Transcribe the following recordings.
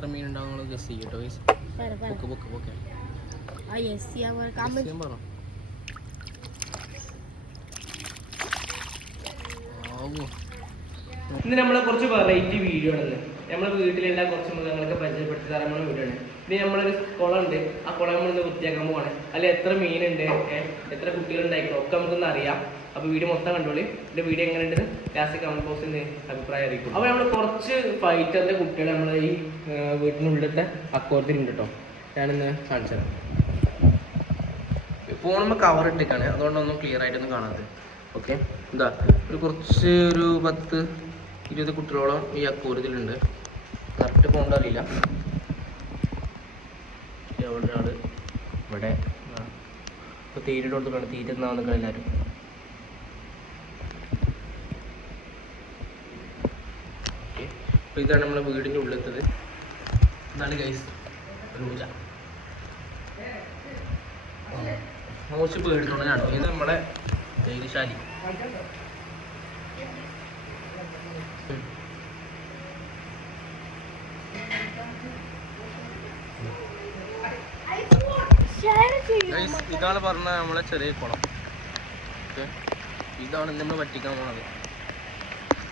എത്ര മീൻ ഉണ്ടാവും നിങ്ങൾ ഗസ് ചെയ്യട്ടോ ഗൈസ് പറ പറ. ബുക്ക് ബുക്ക് ബുക്ക് ആ യെസ് ചെയ്യാൻ പറ. കമന്റ് പറഞ്ഞു ആവോ. ഇന്ന് നമ്മൾ കുറച്ച് വെറൈറ്റി വീഡിയോ ആണ് നമ്മൾ വീട്ടിലുള്ള കുറച്ച് മൃഗങ്ങളൊക്കെ പരിചയപ്പെടുത്തി തരാൻ നമ്മളെ വീഡിയോ ആണ്. ഇത് നമ്മളൊരു കുളം ഉണ്ട് ആ കുളം നമ്മൾ ഇന്ന് വൃത്തിയാക്കാൻ പോവാണ്. അതിൽ എത്ര മീനുണ്ട് എത്ര കുട്ടികൾ ഉണ്ടായിരിക്കണം ഒക്കെ നമുക്കൊന്ന് അറിയാം. അപ്പൊ വീഡിയോ മൊത്തം കണ്ടോളി. എന്റെ വീഡിയോ എങ്ങനെ ഉണ്ടെന്ന് ലാസ്റ്റ് കമന്റ് ബോക്സിൽ അഭിപ്രായം അറിയിക്കും. അപ്പൊ നമ്മൾ കുറച്ച് ഫൈറ്ററിന്റെ കുട്ടികൾ നമ്മളെ ഈ വീട്ടിനുള്ളിലത്തെ അക്കോരത്തിലുണ്ട് കേട്ടോ ഞാനിന്ന് കാണിച്ചു തരാം. ഫോണുമ്പോൾ കവർ ഇട്ടേക്കാണ്. അതുകൊണ്ടൊന്നും ക്ലിയർ ആയിട്ടൊന്നും കാണാതെ ഓക്കെ എന്താ ഒരു കുറച്ച് ഒരു പത്ത് ഇരുപത് കുട്ടികളോളം ഈ അക്കൂരത്തിലുണ്ട് കറക്റ്റ് പോകേണ്ട അറിയില്ല. ഒരാൾ ഇവിടെ. ഇപ്പോൾ തീരുടെ കൊടുത്തിട്ടുണ്ട്. തീരെ തിന്നാൻ നിൽക്കണം എല്ലാവരും അപ്പോൾ ഇതാണ് നമ്മളെ വീടിന്റെ ഉള്ളിലത്തത്. ഇതാണ് ഗൈസ് റൂജ. മോശം പേടിച്ചോളാണ് ഇത് നമ്മളെ ധൈര്യശാലി. ഇതാണ് പറഞ്ഞ നമ്മളെ ചെറിയ കുളം. ഓക്കെ ഇതാണ് നമ്മൾ പറ്റിക്കാൻ പോണത്.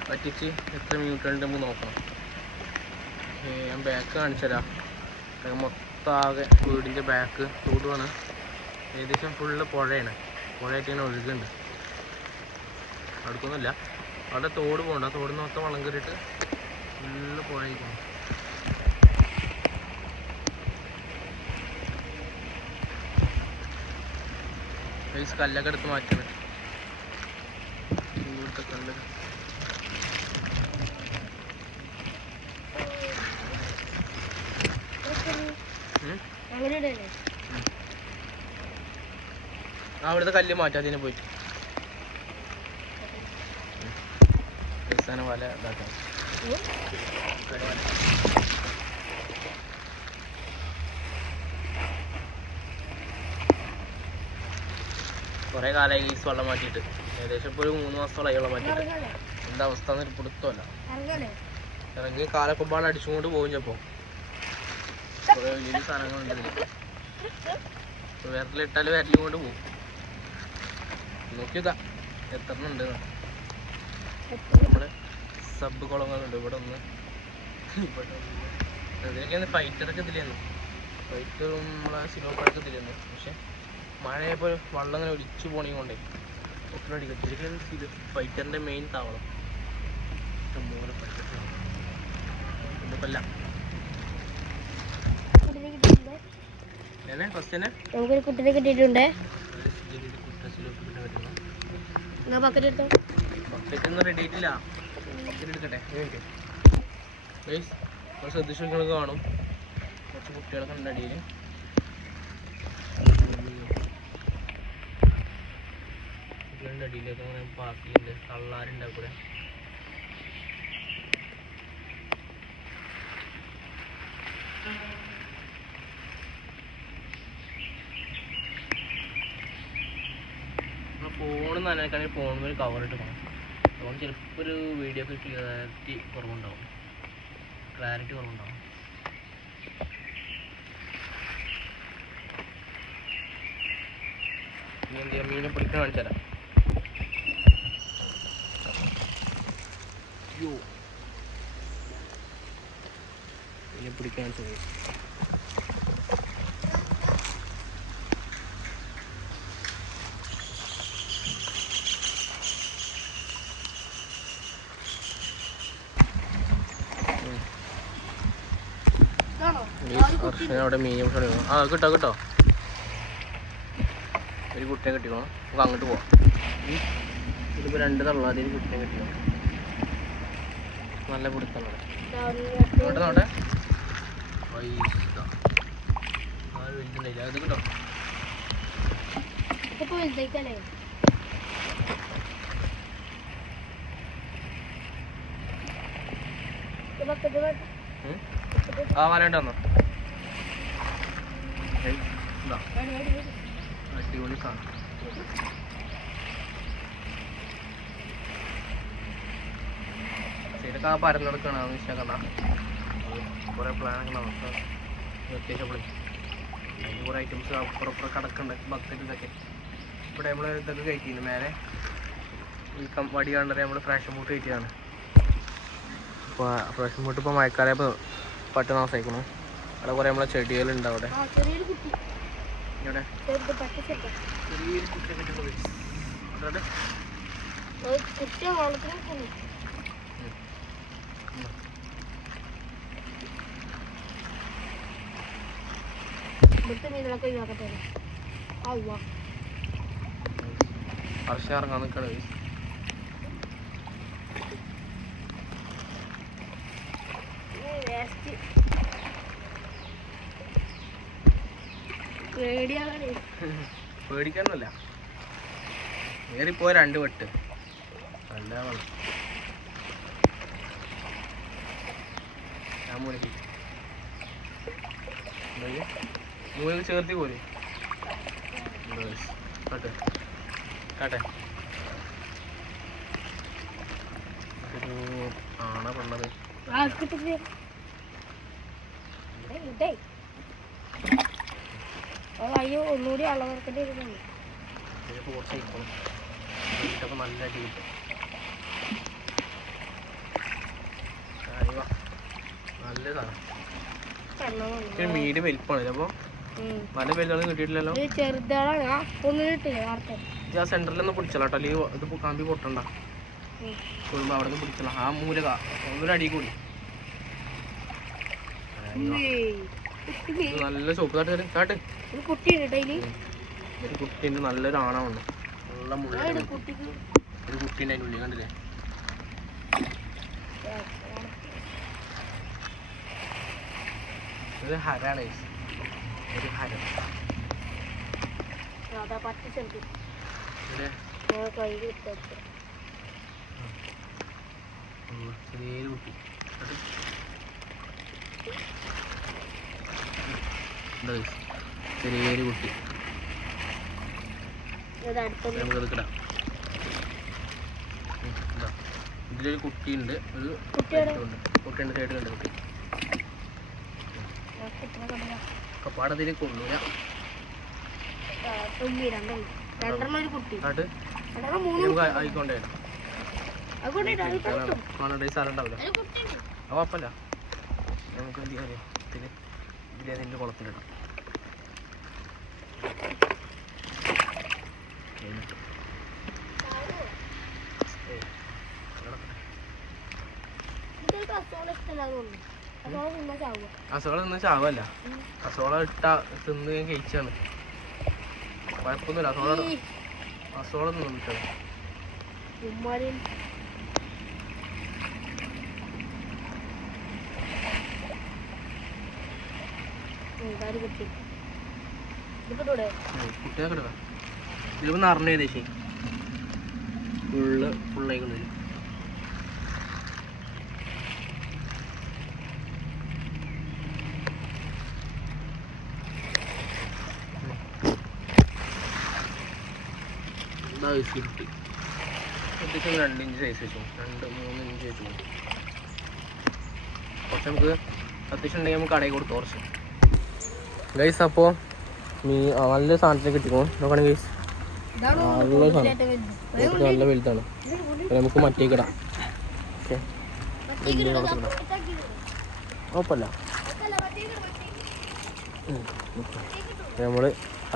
പറ്റിച്ച് എത്ര മിനിറ്റ് നമുക്ക് നോക്കണം. ഞാൻ ബാക്ക് കാണിച്ചുതരാം മൊത്തം ആകെ വീടിന്റെ ബാക്ക് തോടുവാണ് ഏകദേശം ഫുള്ള് പുഴയാണ്. പുഴയായിട്ട് ഇങ്ങനെ ഒഴുകുന്നുണ്ട് അടുക്കൊന്നുമില്ല അവിടെ തോട് പോകണ്ട. തോടിന് മൊത്തം വളം കയറിയിട്ട് ഫുള്ള് പുഴയിക്കണം കല്ലൊക്കെ എടുത്ത് മാറ്റണം. ഇവിടുത്തെ കല്ല് അവിടുത്തെ കല്ല് മാറ്റാതിന് പോയി വല ഇതാക്കാം. കുറേ കാലമായി ഈ വെള്ളം മാറ്റിയിട്ട്. ഏകദേശം ഇപ്പോൾ ഒരു മൂന്ന് മാസത്തോളമായി വെള്ളം മാറ്റിയിട്ട്. എന്താ അവസ്ഥ എന്നൊരു പിടുത്തമല്ല ഇറങ്ങി കാലൊക്കെ പാട് അടിച്ചുകൊണ്ട് പോകും ചിലപ്പോൾ കുറേ വലിയ വലിയ സാധനങ്ങളുണ്ട് ഇതിൽ വിരലിട്ടാൽ വിരലും കൊണ്ട് പോകും. നോക്കിയതാ. നോക്കാം എത്ര ഉണ്ട് നമ്മൾ സബ് കുളങ്ങളുണ്ട്. ഇവിടെ ഒന്ന് ഇവിടെ. ഇതിലൊക്കെയാണ് ഫൈറ്ററൊക്കെ ഇതിലായിരുന്നു ഫൈറ്ററും നമ്മളെ സിനിമ സിലോപ്പാർക്ക് ഇതിലായിരുന്നു പക്ഷെ മഴയപ്പോൾ വെള്ളം ഇങ്ങനെ ഒലിച്ചു പോണേ കൊണ്ടേ. ഒട്ടടിക്കും ഇതിലേക്കാണ് ഇത് ഫൈറ്ററിന്റെ മെയിൻ താവളം. ഫസ്റ്റ് തന്നെ നമുക്കൊരു കുട്ടീനെ കിട്ടിയിട്ടുണ്ട്. ബക്കറ്റ് എടുത്തോ? ബക്കറ്റ് ഒന്നും റെഡി ആയിട്ടില്ല. ബക്കറ്റ് എടുക്കട്ടെ? ശ്രദ്ധിച്ചു കാണും. കുറച്ച് കുട്ടികളൊക്കെ ഉണ്ട് അടിയിൽ അടിയിലൊക്കെ അങ്ങനെ പാസ് ചെയ്യുന്നുണ്ട് ഫോൺ നനക്കാണെങ്കിൽ ഫോണിൽ ഒരു കവർ ഇട്ട് പോകണം ഫോൺ ചിലപ്പോൾ ഒരു വീഡിയോ ഒക്കെ ക്ലിയറിറ്റി കുറവുണ്ടാവും. ക്ലാരിറ്റി കുറവുണ്ടാവും. മീനെ പിടിക്കാൻ കാണിച്ചു യോ മീനെ പിടിക്കാൻ ശ്രമിക്കും അവിടെ മീൻ പിടിച്ചോണ്ട് ആ കിട്ടോ കിട്ടോ? ഒരു കുട്ടിയെ കിട്ടിക്കോ നമുക്ക് അങ്ങോട്ട് പോവാം. ഇതിപ്പോ രണ്ട് തള്ളാതെ ഒരു കുട്ടിയെ കിട്ടിക്കോ നല്ല പിടുത്തം അവിടെ ഇങ്ങോട്ട് നോട്ടെ വലുതുണ്ടായില്ല അത് കിട്ടോ ഉം. ആ വലയിട്ട് വന്നോ. അടിപൊളി സാധനം. ശരിക്കും ആ പരന്നെടുക്കണം. വിശക്കണ കുറേ പ്ലാനൊക്കെ നമുക്ക് അത്യാവശ്യം കുറേ ഐറ്റംസ് അപ്പുറം അപ്പുറം കിടക്കുന്നുണ്ട് ബക്കറ്റ് ഇതൊക്കെ. ഇവിടെ നമ്മൾ ഇതൊക്കെ കഴിക്കുന്നു മേലെ? ഈ കം വടി കണ്ടത് നമ്മൾ ഫ്രാഷൻ ബൂട്ട് കഴിച്ചതാണ് അപ്പോൾ ഫ്രാഷൻ ബൂട്ട് ഇപ്പോൾ മഴക്കാലം പട്ട് നാശമായിക്കണം അവിടെ കുറേ നമ്മളെ ചെടികളുണ്ട് അവിടെ. ആ ചെറിയൊരു കുട്ടി. ഇവിടെ ഇവിടുത്തെ മീനുകളൊക്കെ ഒഴിവാക്കട്ടെ. ആവുക ഇറങ്ങാൻ നിൽക്കണത് പേടിക്കാനല്ല ഏറിപ്പോ രണ്ട് വെട്ട്. നല്ല വെള്ളം. ഞാൻ മൂലക്ക് ചേർത്തി പോലെ കട്ടെ. കട്ടെ. ഒരു ആണ അയ്യോ ഒന്നുകൂടി ഇതിപ്പോൾ കുറച്ച് ഇട്ടപ്പോൾ നല്ല അടി. കിട്ടും അയ്യോ നല്ല സാധനം. ഒരു മീഡിയം വലിപ്പമാണ്. അപ്പോൾ പല വലുതാണ് കിട്ടിയിട്ടില്ലല്ലോ. ആ ഒന്നിട്ടില്ല വാർത്ത. ഇത് ഒന്ന് കേട്ടോ കമ്പി പൊട്ടണ്ട. കുടുംബം അവിടെ നിന്ന് പിടിച്ചല്ലോ ആ മൂലക ഒന്നൊരടി കൂടി. നല്ല സോപ്പ് കാട്ട്. കാട്ട് കുട്ടീന്റെ നല്ലൊരു ആണാണ് നല്ല മുള്ള ഒരു കുട്ടീന്റെ അതിന്റെ ഉള്ളിൽ കണ്ടില്ലേ? ഒരു ഹരാണ് guys. ഒരു ഹരം അതാ പച്ച ചെറുത് ഇവിടെ ഞാൻ കൈ കിട്ടും. ഉള്ള ചെറിയൊരു കുട്ടി. ഇതിലൊരു കുട്ടിയുണ്ട്. ഒരു കുട്ടിയുണ്ട് സൈഡിലുണ്ട് കുട്ടി കുട്ടിനെ കണ്ടില്ല കപ്പാടത്തിൽ കൊള്ളൂല തുമ്പി രണ്ടെണ്ണം രണ്ടെണ്ണം ഒരു കുട്ടി ആട്ട് രണ്ടെണ്ണം മൂന്ന് നമുക്ക് ആയിക്കോണ്ടേ സ്ഥലം ഉണ്ടാവില്ല? അത് കുഴപ്പമില്ല. നമുക്ക് എന്ത് ചെയ്യാം ഇതിൽ ഇതിലെ അതിന്റെ കുളത്തിലിടാം. ഇതൊരു കസോള ഇഷ്ടമല്ലാതെ അസോള തിന്ന ചാവല്ല. അസോള ഇട്ട തിന്ന് ഞാൻ കഴിച്ചാണ്. കുഴപ്പമൊന്നുമില്ല അസോള ഈ അസോള തിന്നിട്ടത് ഉമ്മാരും. എന്തായാലും കുട്ടി. ഇതിപ്പോ ഇവിടെ കുട്ടിയൊക്കെ എടുക്കാം ഇതിലിപ്പോൾ നിറഞ്ഞ ഏകദേശം. ഫുള്ള് ഫുള്ളായിക്കൊണ്ടില്ല കിട്ടി ഏകദേശം രണ്ട് ഇഞ്ച് സൈസ് വെച്ചു? രണ്ട് മൂന്ന് ഇഞ്ച് വെച്ചു? കുറച്ച് നമുക്ക് അത്യാവശ്യം ഉണ്ടെങ്കിൽ നമുക്ക് കടയിൽ കൊടുത്തു കുറച്ച്. ഗൈസ് അപ്പോൾ മീ നല്ല സാധനത്തിന് കിട്ടിക്കോ നോക്കണം ഗൈസ് ഇതാണ് നല്ല സാധനം. നല്ല വലുതാണ്. നമുക്ക് മറ്റേ കിടാം ഓക്കെ. കുഴപ്പമില്ല. നമ്മൾ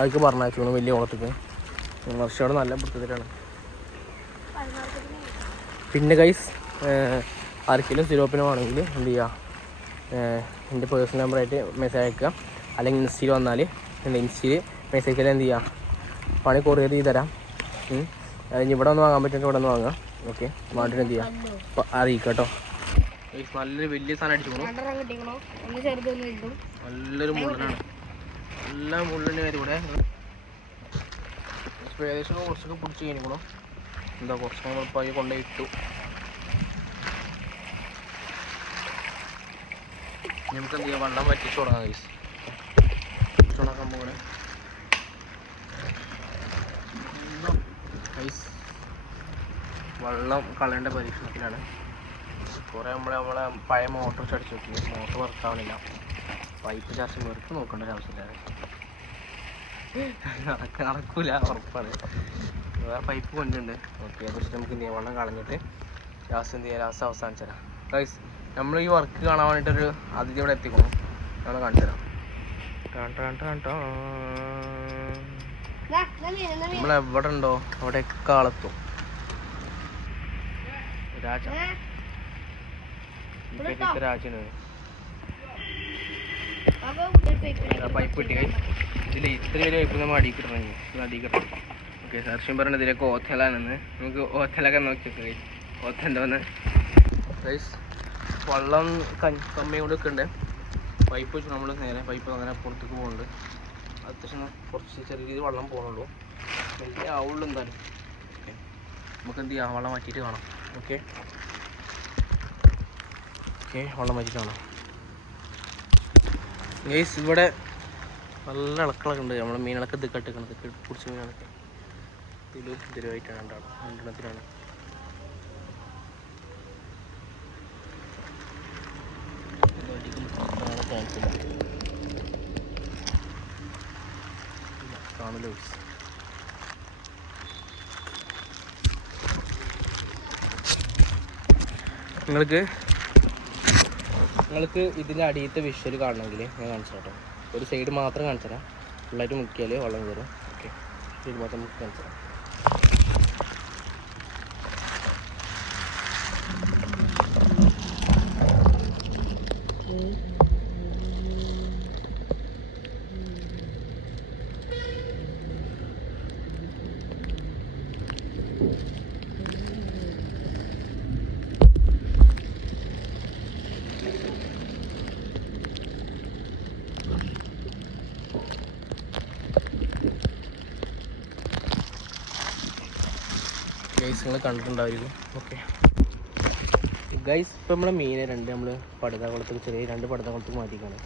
അതിക്ക് പറഞ്ഞയച്ചു വലിയ കുളത്തേക്ക് വർഷയോടെ നല്ല പൊട്ടത്തിലാണ് പിന്നെ ഗൈസ് ആർക്കെങ്കിലും സിരോപ്പിന് ആണെങ്കിൽ എന്ത് ചെയ്യുക എന്റെ പേഴ്സണൽ നമ്പറായിട്ട് മെസ്സേജ് അയക്കുക. അല്ലെങ്കിൽ ഇൻസ്റ്റയിൽ വന്നാൽ എന്റെ ഇൻസ്റ്റയിൽ മെസ്സേജ് അയക്കാൻ എന്ത് ചെയ്യുക പണി കൊറിയർ ചെയ്ത് തരാം. അല്ലെങ്കിൽ ഇവിടെ ഒന്ന് വാങ്ങാൻ പറ്റുമെങ്കിൽ ഇവിടെ ഒന്ന് വാങ്ങാം. ഓക്കെ വാണ്ടിട്ട് എന്ത് ചെയ്യുക അറിയിക്കാം കേട്ടോ. നല്ലൊരു വലിയ സാധനം അടിച്ചു പോകണം നല്ലൊരു മുള്ളനാണ്. നല്ല മുള്ളിന്റെ കാര്യം ഇവിടെ. ഏകദേശം കുറച്ചൊക്കെ പിടിച്ച് കഴിഞ്ഞിക്കണോ എന്താ കുറച്ച് ഉറപ്പാക്കി കൊണ്ടുപോയി ഇട്ടു. നമുക്ക് എന്ത് ചെയ്യാം? വെള്ളം വറ്റിച്ച് തുടങ്ങാം ഗൈസ് ചുണക്കാൻ പോകണേ ഗൈസ് വെള്ളം കളയേണ്ട പരീക്ഷണത്തിലാണ്. കുറേ നമ്മൾ നമ്മളെ പഴയ മോട്ടർ ചടിച്ചു നോക്കി മോട്ടർ വർക്കാവണില്ല പൈപ്പ് ചാർജ് വർക്ക് നോക്കേണ്ട ഒരു ആവശ്യമില്ല നടക്കൂല ഉറപ്പാണ്. വേറെ പൈപ്പ് കൊണ്ടുണ്ട്. ഓക്കെ വെച്ചിട്ട് നമുക്ക് എന്ത് ചെയ്യാം വെള്ളം കളഞ്ഞിട്ട് ലാസ്റ്റ് എന്ത് ചെയ്യാം ലാസ്റ്റ് അവസാനിച്ചു തരാം ഗൈസ് നമ്മൾ ഈ വർക്ക് കാണാൻ വേണ്ടിയിട്ടൊരു അതിഥി ഇവിടെ എത്തിക്കണം നമ്മൾ കാണിച്ചു തരാം നമ്മൾ എവിടെ ഉണ്ടോ അവിടെയൊക്കെ ആളെത്തും രാജ. രാജനാണ് പൈപ്പ് കിട്ടി ഇതിൽ ഇത്ര വലിയ പൈപ്പ് നമ്മൾ അടിയിൽ കിട്ടണം അടിയിൽ കിട്ടണം. ഓക്കെ ഹർഷം പറഞ്ഞ ഇതിലേക്ക് ഓത്തലാണെന്ന് നമുക്ക് ഓത്തലൊക്കെ നോക്കി നോക്കാം കൈ ഓത്ത ഉണ്ടോന്ന് ഗൈസ് വെള്ളം കമ്മി കൊണ്ട് നിൽക്കുന്നുണ്ട് പൈപ്പ് വെച്ച് നമ്മൾ നേരെ പൈപ്പ് അങ്ങനെ പുറത്തേക്ക് പോകുന്നുണ്ട് അത്യാവശ്യം കുറച്ച് ചെറിയ രീതിയിൽ വെള്ളം പോകുന്നുള്ളൂ വലിയ ആവുള്ളൂ എന്തായാലും. ഓക്കെ നമുക്ക് എന്ത് ചെയ്യാം? വെള്ളം മാറ്റിയിട്ട് കാണാം. ഓക്കെ ഓക്കെ വെള്ളം മാറ്റിയിട്ട് കാണാം. ഗൈസ് ഇവിടെ നല്ല ഇളക്കളൊക്കെ ഉണ്ട്. നമ്മൾ മീനുകളൊക്കെ ഇത് കെട്ടിക്കണത്. പിടിച്ച മീനുകളൊക്കെ. ഇതിലും ഇതിലുമായിട്ടാണ് രണ്ടാണ് രണ്ടെണ്ണത്തിനാണ് ചാൻസ് ഇല്ല ഇല്ല, കാണില്ല guys. നിങ്ങൾക്ക് നിങ്ങൾക്ക് ഇതിന്റെ അടിയത്തെ വിഷ്വൽ കാണണമെങ്കിൽ ഞാൻ കാണിച്ചു തരാം. ഒരു സൈഡ് മാത്രം കാണിച്ചു തരാം. ഫുള്ളായിട്ട് മുക്കിയാൽ വെള്ളം കയറും. ഓക്കെ സൈഡ് മാത്രം കാണിച്ചു തരാം. ഗൈസ് നിങ്ങൾ കണ്ടിട്ടുണ്ടായിരിക്കും ഓക്കെ ഗൈസ് ഇപ്പോൾ നമ്മൾ മീനെ രണ്ട് നമ്മൾ പടുത കുളത്തേക്ക് ചെറിയ രണ്ട് പടുത കുളത്തേക്ക് മാറ്റിക്കാണ്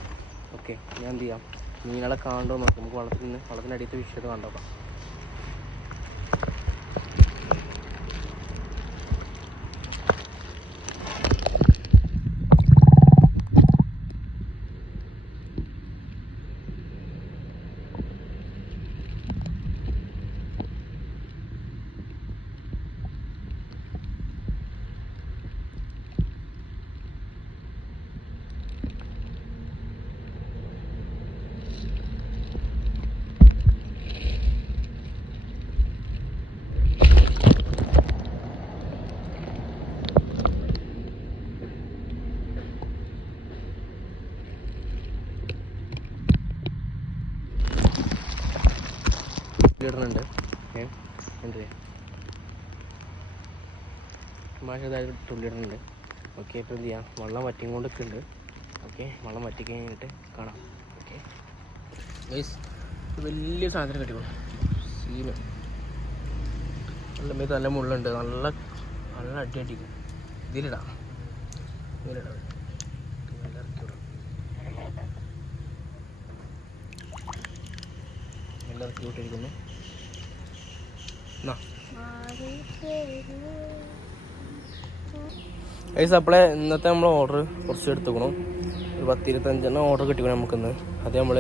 ഓക്കെ ഞാൻ എന്ത് ചെയ്യാം? മീനുകളെ കാണണ്ടോ നോക്കാം. നമുക്ക് നിന്ന് വളത്തിന്റെ അടിയത്തെ വിഷയം കണ്ടോക്കാം. ഇടുന്നുണ്ട് ഏ എന്ത് മാഷ തുള്ളിയിടുന്നുണ്ട് ഓക്കെ ഇപ്പോൾ എന്ത് ചെയ്യാം? വെള്ളം വറ്റിയും കൊണ്ടൊക്കെ ഉണ്ട്. ഓക്കെ വെള്ളം വറ്റി കഴിഞ്ഞിട്ട് കാണാം. ഓക്കെ. ഗൈസ് വലിയ സാധനം കിട്ടിക്കോളും സീന് നല്ല മീത്ത് നല്ല മുള്ളുണ്ട്. നല്ല നല്ല അടി അടിക്കും ഇതിലിടാം. ഇതിലിടാം ഇറക്കി വിടാം വിട്ടിരിക്കുന്നു ഗൈസ് അപ്പോളെ ഇന്നത്തെ നമ്മൾ ഓർഡർ കുറച്ച് എടുത്തുക്കണം. ഒരു പത്തിരുപത്തഞ്ചെണ്ണം ഓർഡർ കിട്ടിക്കണം നമുക്കിന്ന്. അത് നമ്മൾ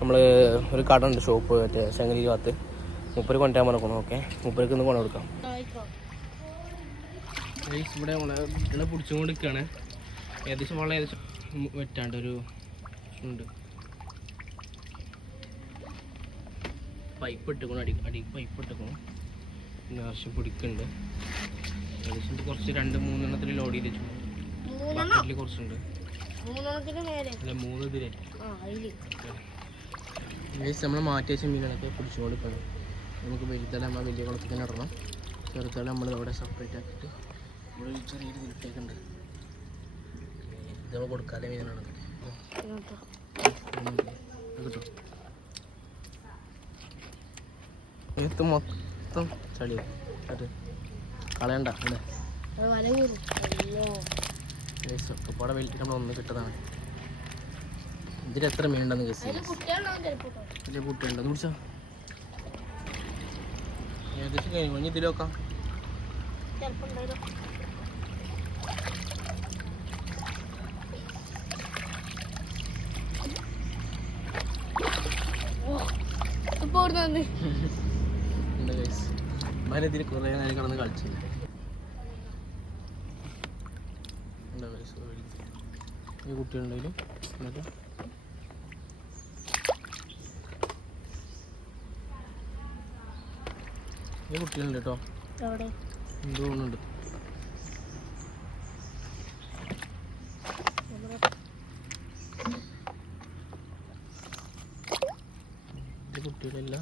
നമ്മൾ ഒരു കട ഉണ്ട് ഷോപ്പ് മറ്റേ ശങ്കരി ഭാഗത്ത്. മുപ്പര് കൊണ്ടുവരാൻ പറഞ്ഞു ഓക്കെ മുപ്പരക്ക് ഇന്ന് കൊണ്ടു കൊടുക്കാം ഇവിടെ നമ്മളെ കുട്ടികളെ പിടിച്ചുകൊണ്ട് നിൽക്കുകയാണ് ഏകദേശം വളരെ ഏകദേശം വെറ്റാണ്ട് ഒരു ഉണ്ട്. പൈപ്പ് ഇട്ടുക്കണം അടി അടി പൈപ്പ് ഇട്ടുക്കണം. വർഷം പിടിക്കുന്നുണ്ട് ഏകദേശം കുറച്ച് രണ്ട് മൂന്നെണ്ണത്തിൽ ലോഡ് ചെയ്ത് വെച്ചു. കുറച്ചുണ്ട്. അല്ല മൂന്ന് ഇതിലേ നമ്മൾ മാറ്റി വെച്ച മീനുകളൊക്കെ പിടിച്ചു കൊടുക്കണം നമുക്ക് വലുതല നമ്മൾ വലിയ കുളത്തിൽ തന്നെ ഇടണം. ചെറുതല നമ്മൾ ഇവിടെ സെപ്പറേറ്റ് ആക്കിയിട്ട് ഒരു ചെറിയൊരു ഇതിലിട്ടേക്കുണ്ട് ഇത് നമ്മൾ കൊടുക്കാതെ മീനാണ്. കിട്ടും ഇത് മൊത്തം ചളി. കളയണ്ട ഇവിടെ ഒക്കെപ്പാടെ വലിയിട്ട് നമ്മൾ ഒന്ന് കിട്ടതാണ്. ഇതിൽ എത്ര മീനുണ്ടെന്ന് കേസ് വലിയ കുട്ടിയുണ്ടെന്ന് പിടിച്ചോ. ഏകദേശം കഴിഞ്ഞു? ഇതിൽ നോക്കാം ചിലപ്പോ ഉണ്ടായിരുന്നു നന്ന് ഉണ്ട് ഗൈസ് മരത്തിൽ കുറേ നേരം കിടന്ന് കളിച്ചില്ല? ഈ കുട്ടികളുണ്ടെങ്കിൽ എന്നിട്ട്? ഈ കുട്ടികളുണ്ട് കേട്ടോ. എന്തോ തോന്നുന്നുണ്ട് ഇത് കുട്ടികളില്ല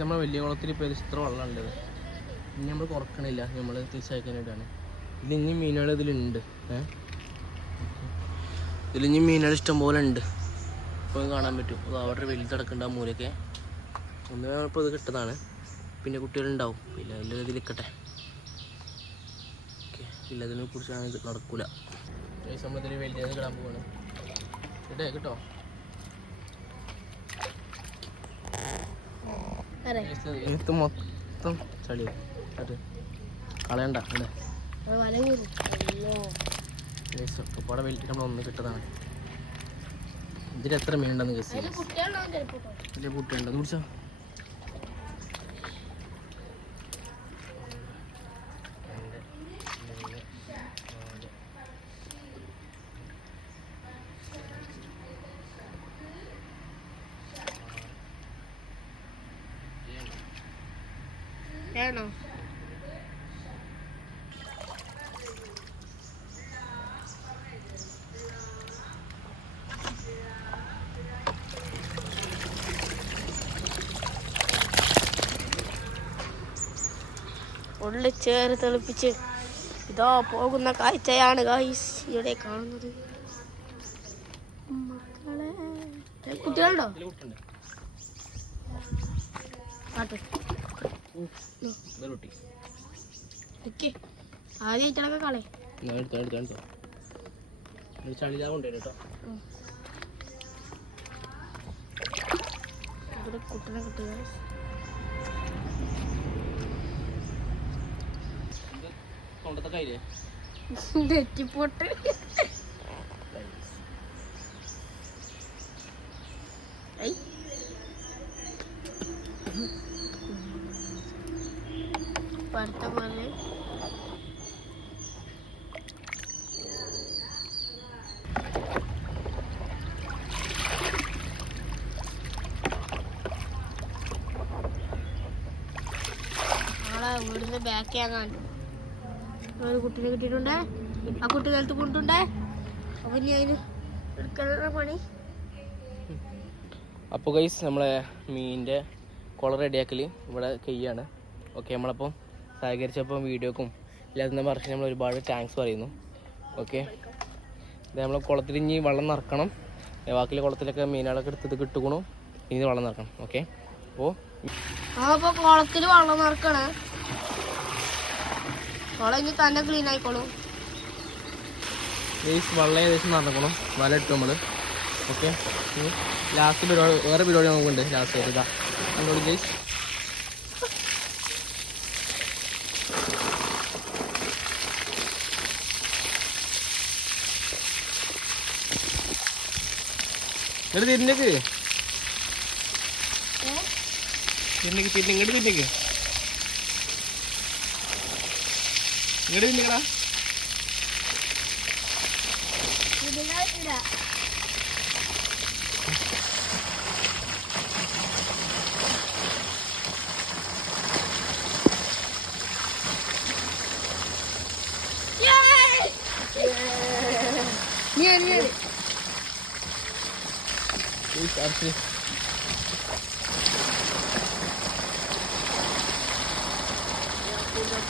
നമ്മൾ വലിയ കുളത്തിൽ ഇപ്പോൾ ഇത്ര വെള്ളം ഉണ്ടത് ഇനി നമ്മൾ കുറക്കണില്ല. നമ്മൾ തിരിച്ചയക്കാനായിട്ടാണ് ഇതിൽ ഇനി മീനുകൾ ഇതിലുണ്ട്. ഏഹ് ഇതിൽ ഇനി മീനുകൾ ഇഷ്ടം പോലെ ഉണ്ട്. ഇപ്പോൾ കാണാൻ പറ്റും. അത് വലിയ ആ മൂലൊക്കെ ഒന്ന് ഇപ്പോൾ ഇത് കിട്ടതാണ്. പിന്നെ കുട്ടികളുണ്ടാവും. പിന്നെ വലിയ ഇതിൽ നിൽക്കട്ടെ. ഓക്കെ. ഇല്ല ഇതിനെ കുറിച്ച് നടക്കൂല. നമ്മളിതിൽ വലിയ കിടാൻ പോവാണ്. കേട്ടോ കേട്ടോ? ഇത് മൊത്തം ചളി. കളയണ്ട അല്ലേ? ഒക്കെപ്പാടെ വലിയ നമ്മൾ ഒന്ന് കിട്ടതാണ്. ഇതിൽ എത്ര മീനുണ്ടെന്ന് കേസ്. ഇതിൽ കുട്ടിയുണ്ട് കുടിച്ചോ. ഉള്ളിൽ ചേറ് തെളിപ്പിച്ച് ഇതോ പോകുന്ന കാഴ്ചയാണ് ഗായ്സ് ഇവിടെ കാണുന്നത്. മക്കളെ കുട്ടികളുണ്ടോ? ഇതിൽ കുട്ടിയുണ്ട് കാട്ട് ഇതിൽ കുട്ടി നിക്ക് ആദ്യം ഇച്ചടക്ക കളെ ഞാൻ എടുത്തോ എടുത്തോ എടുത്തോ ഒരു ചളിതാ കൊണ്ടുവരും കേട്ടോ ഇവിടെ കുട്ടനെ കിട്ടുക കൊണ്ടത്തെ കയ്യിലേ. തെറ്റിപ്പോട്ട്. പടുത്ത ഒരു കുട്ടിനെ കിട്ടിയിട്ടുണ്ട്? ആ കുട്ടി കാലത്ത് കൊണ്ടുണ്ടേ? അപ്പൊ ഇനി അതിന് എടുക്കാനുള്ള പണി. അപ്പോൾ ഗൈസ് നമ്മളെ മീനിന്റെ കുള റെഡിയാക്കൽ ഇവിടെ കയ്യാണ്. ഓക്കെ നമ്മളപ്പം സഹകരിച്ചപ്പം വീഡിയോക്കും ഇല്ലാത്ത പറഞ്ഞ് നമ്മൾ ഒരുപാട് താങ്ക്സ് പറയുന്നു. ഓക്കെ ഇത് നമ്മൾ കുളത്തിൽ ഇനി വെള്ളം നിറക്കണം. ബാക്കിയുള്ള കുളത്തിലൊക്കെ മീനുകളൊക്കെ എടുത്തത് കിട്ടുകണു ഇനി വെള്ളം നിറക്കണം. ഓക്കെ അപ്പോൾ ആ കുളത്തിൽ വെള്ളം നിറക്കണേ. ഇനി തന്നെ ക്ലീൻ ആയിക്കോളും. ഗൈസ് വെള്ളം ഏകദേശം നിറക്കണം വല ഇട്ടു നമ്മൾ ഓക്കെ ലാസ്റ്റ് പരിപാടി വേറെ പരിപാടി നമുക്കുണ്ട്. ലാസ്റ്റ് ഇതാ. ഗൈസ് ഇങ്ങോട്ട് തിരിഞ്ഞേക്ക്. തിരിഞ്ഞേക്ക് തിരിഞ്ഞ് ഇങ്ങോട്ട് തിരിഞ്ഞേക്ക്. ഇങ്ങോട്ട് തിരിഞ്ഞേക്കടാ Please, Archie.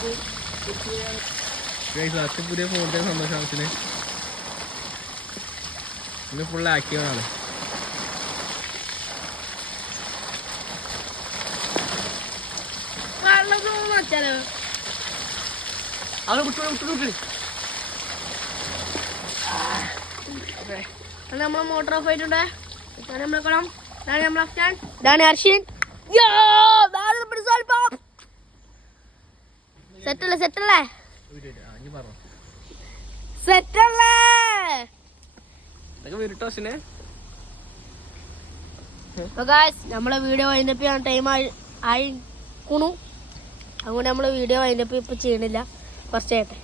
ഗൈസ് അച്ഛൻ പുതിയ ഫോണിന്റെ സന്തോഷം ആവശ്യത്തിന് ഇന്ന് ഫുൾ ആക്റ്റീവാണ് അത് വിട്ടു വിട്ടു വിട്ടു നമ്മളെ മോട്ടർ ഓഫ് ആയിട്ടുണ്ട്. ഇതാണ് നമ്മളെ കുളം. ഇതാണ് നമ്മളെ സ്റ്റാൻഡ് ഇതാണ് ഹർഷിൻ സെറ്റല്ലേ പറഞ്ഞു സെറ്റല്ലേ? ഇതൊക്കെ നമ്മളെ വീഡിയോ വൈൻഡപ്പ് ചെയ്യാൻ ടൈം ആയി ആയിക്കണു. അതുകൊണ്ട് നമ്മൾ വീഡിയോ വൈൻഡപ്പ് ഇപ്പൊ ചെയ്യണില്ല. കുറച്ചായിട്ട്